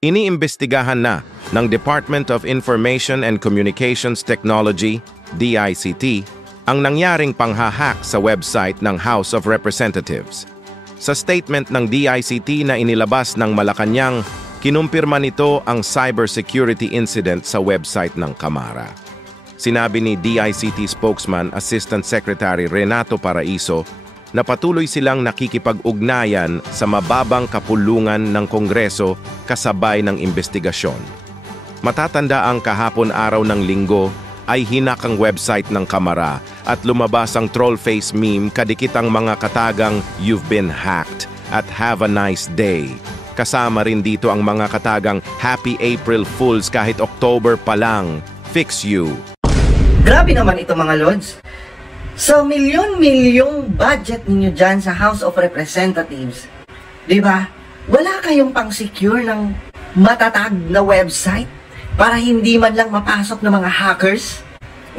Iniimbestigahan na ng Department of Information and Communications Technology, DICT, ang nangyaring panghahack sa website ng House of Representatives. Sa statement ng DICT na inilabas ng Malacanang, kinumpirma nito ang cybersecurity incident sa website ng Kamara. Sinabi ni DICT spokesman Assistant Secretary Renato Paraiso na patuloy silang nakikipag-ugnayan sa mababang kapulungan ng Kongreso kasabay ng investigasyon. Matatanda ang kahapon araw ng Linggo ay hinak ang website ng Kamara at lumabas ang troll face meme kadikit ang mga katagang "You've been hacked" at "Have a nice day." Kasama rin dito ang mga katagang "Happy April Fools" kahit October pa lang. Fix you. Grabe naman ito mga Lods. Sa milyon-milyong budget ninyo dyan sa House of Representatives, di ba? Wala kayong pang-secure ng matatag na website para hindi man lang mapasok ng mga hackers?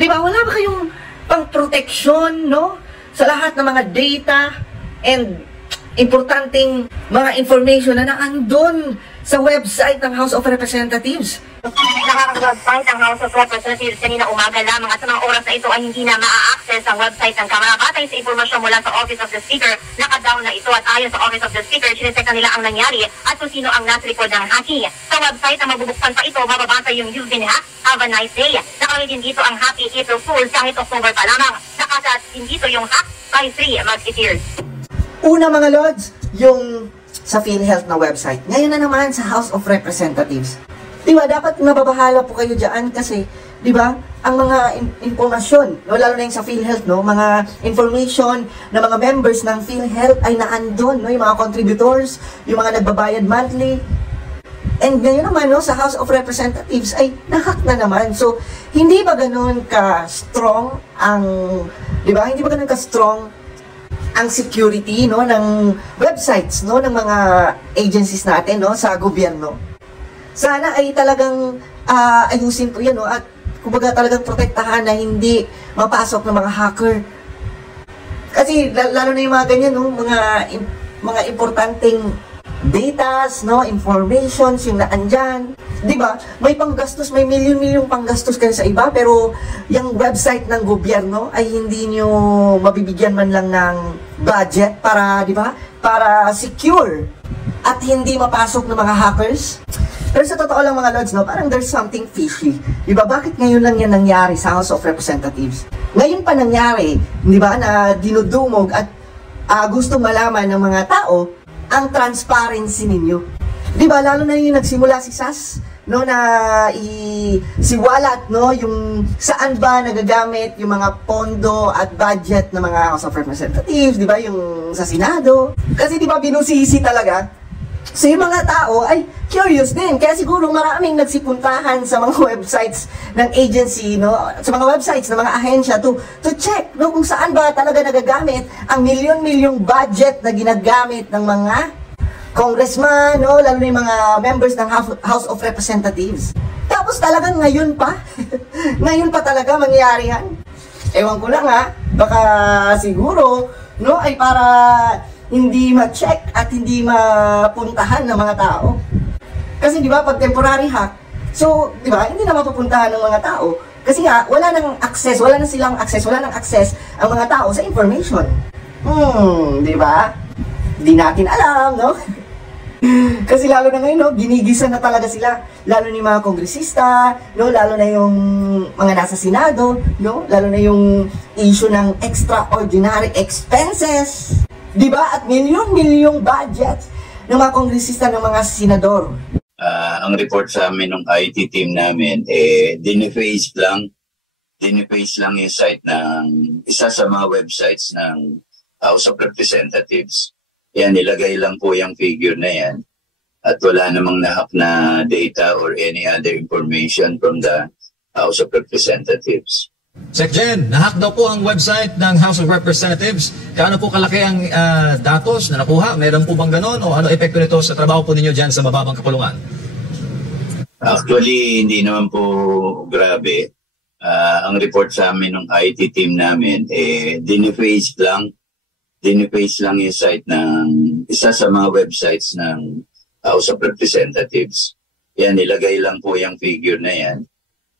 Di ba? Wala ba kayong pang-proteksyon, no? Sa lahat ng mga data and importanteng mga information na naandun sa website ng House of Representatives. Nakaka-website ang House of Representatives kanina umaga lamang at sa mga oras na ito ay hindi na ma-access ang website ng Kamara. Batay sa impormasyon mula sa Office of the Speaker, naka-down na ito at ayon sa Office of the Speaker, sinesekta nila ang nangyari at kung sino ang nasa likod ng hacking. Sa website na mabubuksan pa ito, mababasa yung "You've been hacked, have a nice day." Nakalagay din dito ang "Happy April Fools" kahit October pa lamang. Nakasat din dito yung "Hack by 3 Musketeers." Una mga Lods, yung sa PhilHealth na website. Ngayon na naman sa House of Representatives. Diba, dapat nababahala po kayo dyan kasi, diba, ang mga impormasyon, no, lalo na yung sa PhilHealth, no, mga information na mga members ng PhilHealth ay naandun, no, yung mga contributors, yung mga nagbabayad monthly. And ngayon naman, no, sa House of Representatives ay nahack na naman. So, hindi ba ganun ka-strong ang, diba, hindi ba ganun ka-strong ang security, no, ng websites, no, ng mga agencies natin, no, sa gobyerno? Sana ay talagang ayusin po yan, no, at kumbaga talagang protektahan na hindi mapasok ng mga hacker. Kasi lalo na yung mga ganyan, no, mga importanteng datas, no, informations yung naandyan. Di ba? May panggastos, may milyon-milyong panggastos kayo sa iba, pero yung website ng gobyerno ay hindi nyo mabibigyan man lang ng budget para, di ba? Para secure at hindi mapasok ng mga hackers. Pero sa totoo lang mga Lods, no, parang there's something fishy. Di ba? Bakit ngayon lang yan nangyari sa House of Representatives? Ngayon pa nangyari, di ba, na dinudumog at gusto malaman ng mga tao ang transparency ninyo. Di ba? Lalo na yung nagsimula si SAS, no, na siwalat, no, yung saan ba nagagamit yung mga pondo at budget ng mga House of Representatives, di ba, yung sa Senado. Kasi di ba binusisi talaga. So yung mga tao ay curious din, kaya siguro maraming nagsipuntahan sa mga websites ng agency, no, sa mga websites ng mga ahensya to check, no, kung saan ba talaga nagagamit ang milyon-milyong budget na ginagamit ng mga congressman, no, lalo na yung mga members ng House of Representatives. Tapos talagang ngayon pa, ngayon pa talaga mangyayari yan. Ewan ko lang ha, baka siguro, no, ay para hindi ma-check at hindi mapuntahan ng mga tao. Kasi di ba, pag temporary hack, so, di ba, hindi na mapupuntahan ng mga tao. Kasi nga, wala nang access, wala nang silang access, wala nang access ang mga tao sa information. Di ba? Di natin alam, no? Kasi lalo na ngayon, no, ginigisa na talaga sila. Lalo na yung mga kongresista, no, lalo na yung mga nasa Senado, no, lalo na yung issue ng extraordinary expenses. Di ba? At milyon-milyong budget ng mga kongresista, ng mga senador. Ang report sa amin ng IT team namin, diniface lang yung site ng isa sa mga websites ng House of Representatives. Yan, nilagay lang po yung figure na yan. At wala namang nahack na data or any other information from the House of Representatives. Sec-Gen, nahack daw po ang website ng House of Representatives. Kaano po kalaki ang datos na nakuha? Meron po bang ganon? O ano epekto nito sa trabaho po ninyo dyan sa mababang kapulungan? Actually, hindi naman po grabe. Ang report sa amin ng IT team namin, diniface lang yung site ng isa sa mga websites ng House of Representatives. Yan, nilagay lang po yung figure na yan.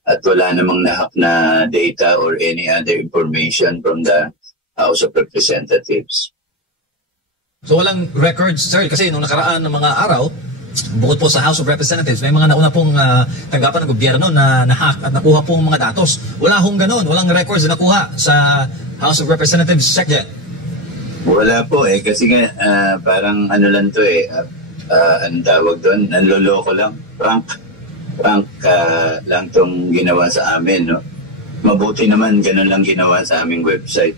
At wala namang nahack na data or any other information from the House of Representatives. So walang records, sir, kasi nung nakaraan ng mga araw, bukod po sa House of Representatives, may mga nauna pong tanggapan ng gobyerno na nahack at nakuha pong mga datos. Wala hong ganun, walang records na nakuha sa House of Representatives, Secretary. Wala po kasi nga parang ano lang to ang tawag doon, nanloloko lang, prank lang tong ginawa sa amin, no? Mabuti naman ganun lang ginawa sa aming website.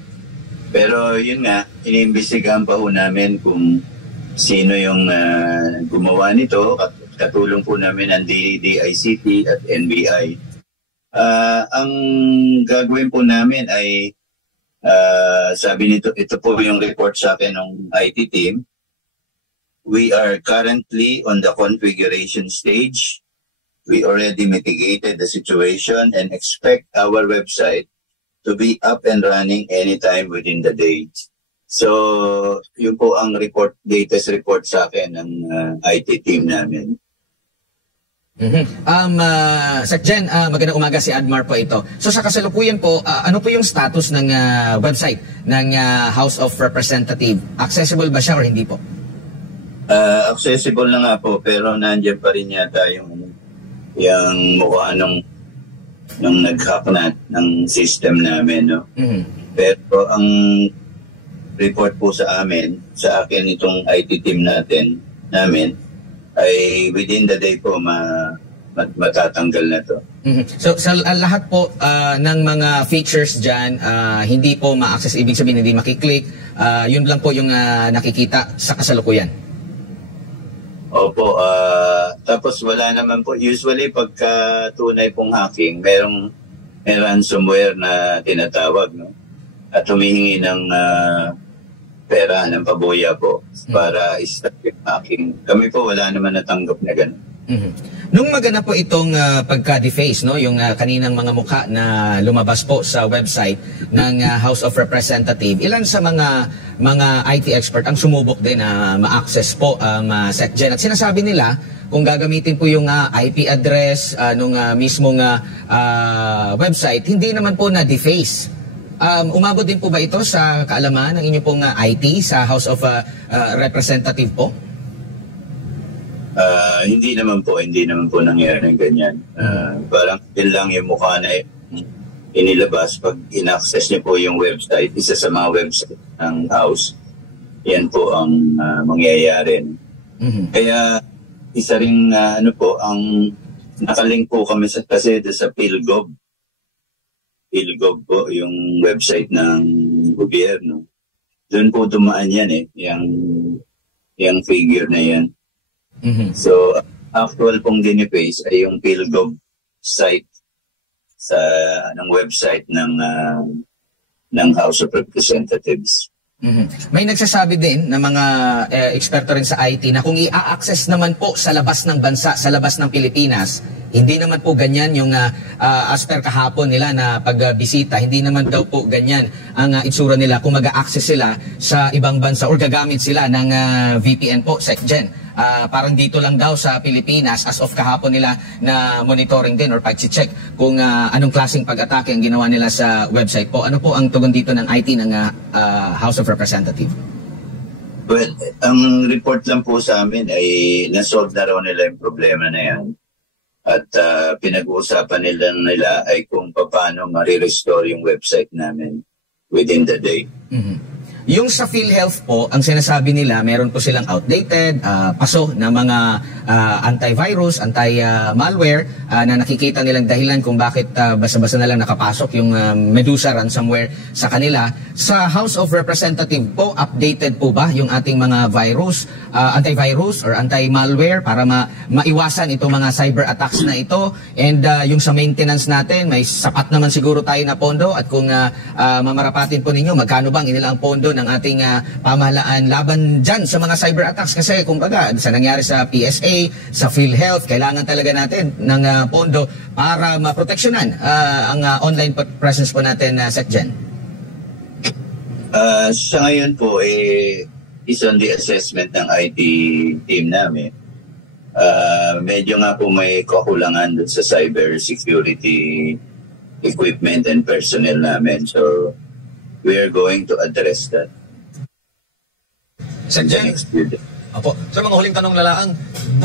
Pero yun nga, iniimbestigahan pa ho namin kung sino yung gumawa nito. Katulong po namin ang DICT at NBI. Ang gagawin po namin ay, sabi nito, ito po yung report sa akin ng IT team. We are currently on the configuration stage. We already mitigated the situation and expect our website to be up and running anytime within the day. So, yun po ang latest report sa akin ng IT team namin. Secgen, magandang umaga, si Admar po ito. So sa kasalukuyan po, ano po yung status ng website ng House of Representatives? Accessible ba siya or hindi po? Accessible na nga po, pero nandiyan pa rin yata yung mukha nung nag-hack na ng system namin, no? Pero ang report po sa akin itong IT team namin ay within the day po matatanggal na to. So sa lahat po ng mga features dyan, hindi po ma-access, ibig sabihin hindi makiklik, yun lang po yung nakikita sa kasalukuyan. Opo, tapos wala naman po. Usually pagka tunay pong hacking, may ransomware na tinatawag, no? At humihingi ng pera, ng pabuya po para i-start yung hacking. Kami po wala naman natanggap na gano'n. Nung magana po itong pagka-deface, no, yung kaninang mga mukha na lumabas po sa website ng House of Representatives, ilan sa mga IT expert ang sumubok din na ma-access po SecGen? At sinasabi nila kung gagamitin po yung IP address nung mismong website, hindi naman po na-deface. Umabot din po ba ito sa kaalaman ng inyo pong IT sa House of Representatives po? Hindi naman po nangyari ng ganyan. Parang yun lang yung mukha na inilabas pag in-access niyo po yung website, isa sa mga website ng House, yan po ang mangyayari. Kaya isa ring ang nakalink po kami kasi sa PhilGov po yung website ng gobyerno. Doon po dumaan yan yung figure na yan. So, actual pong dinipace ay yung PhilGov site ng website ng House of Representatives. May nagsasabi din na mga eksperto rin sa IT na kung i-access naman po sa labas ng bansa, sa labas ng Pilipinas, hindi naman po ganyan yung as per kahapon nila na pagbisita, hindi naman daw po ganyan ang itsura nila kung mag-access sila sa ibang bansa or gagamit sila ng VPN po, SecGen. Parang dito lang daw sa Pilipinas as of kahapon nila na monitoring din or pag-check kung anong klaseng pag-atake ang ginawa nila sa website po. Ano po ang tugon dito ng IT ng House of Representatives? Well, ang report lang po sa amin ay nasolve na raw nila yung problema na yan. At pinag-uusapan nila ay kung paano ma-restore yung website namin within the day. Yung sa PhilHealth po, ang sinasabi nila, meron po silang outdated, paso na mga antivirus, anti-malware na nakikita nilang dahilan kung bakit basta-basta na lang nakapasok yung Medusa ransomware sa kanila. Sa House of Representatives po, updated po ba yung ating mga virus, antivirus or anti-malware para maiwasan itong mga cyber attacks na ito? And yung sa maintenance natin, may sapat naman siguro tayo na pondo at kung mamarapatin po ninyo, magkano bang inilang pondo ng ating pamahalaan laban dyan sa mga cyber attacks? Kasi kumbaga, sa nangyari sa PSA, sa PhilHealth, kailangan talaga natin ng pondo para maproteksyonan ang online presence po natin, SecGen. Sa ngayon po, is on the assessment ng IT team namin. medyo nga po may kakulangan doon sa cyber security equipment and personnel namin. So, we are going to address that. Sir Jen, Apo. Sir, mga huling tanong lalaang,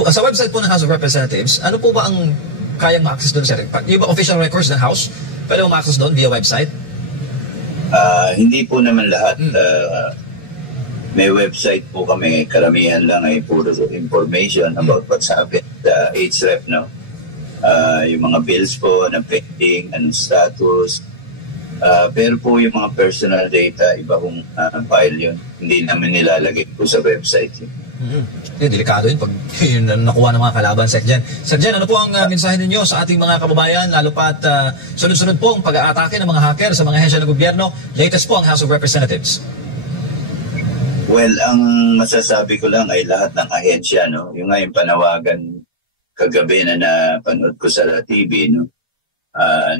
sa website po ng House of Representatives, ano po ba ang kayang ma-access doon, sir? Yung ba official records ng House, pwede mo ma-access doon via website? Hindi po naman lahat. May website po kami, karamihan lang ay puro information about what's happened sa HREP, no? Yung mga bills po, na pending, anong status. Pero po yung mga personal data, iba kong file yun. Hindi namin nilalagay po sa website yun. Delikado yun pag yun nakuha ng mga kalaban, Sir Jen. Sir Jen, ano po ang mensahe ninyo sa ating mga kababayan, lalo pa at sunod-sunod po ang pag-aatake ng mga hacker sa mga ahensya ng gobyerno? Latest po ang House of Representatives. Well, ang masasabi ko lang ay lahat ng ahensya, no? Yung nga yung panawagan kagabi na napanood ko sa TV, no?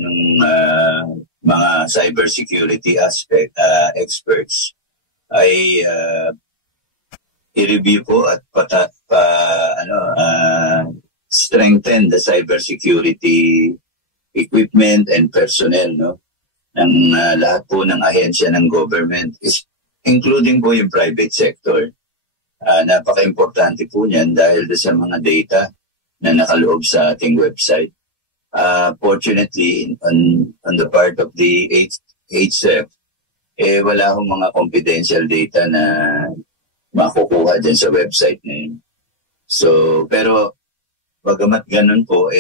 Nung mga cybersecurity experts ay i-review po at strengthen the cybersecurity equipment and personnel, no? Ng lahat po ng ahensya ng government, including po yung private sector. Napaka-importante po niyan dahil sa mga data na nakaloob sa ating website. Fortunately, on the part of the HSEP, wala akong mga confidential data na makukuha dyan sa website na yun. So, pero bagamat ganun po,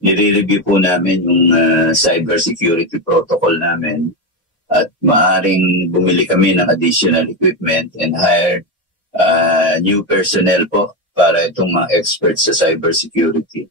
nire-review po namin yung cybersecurity protocol namin at maaring bumili kami ng additional equipment and hire new personnel po para itong mga experts sa cybersecurity.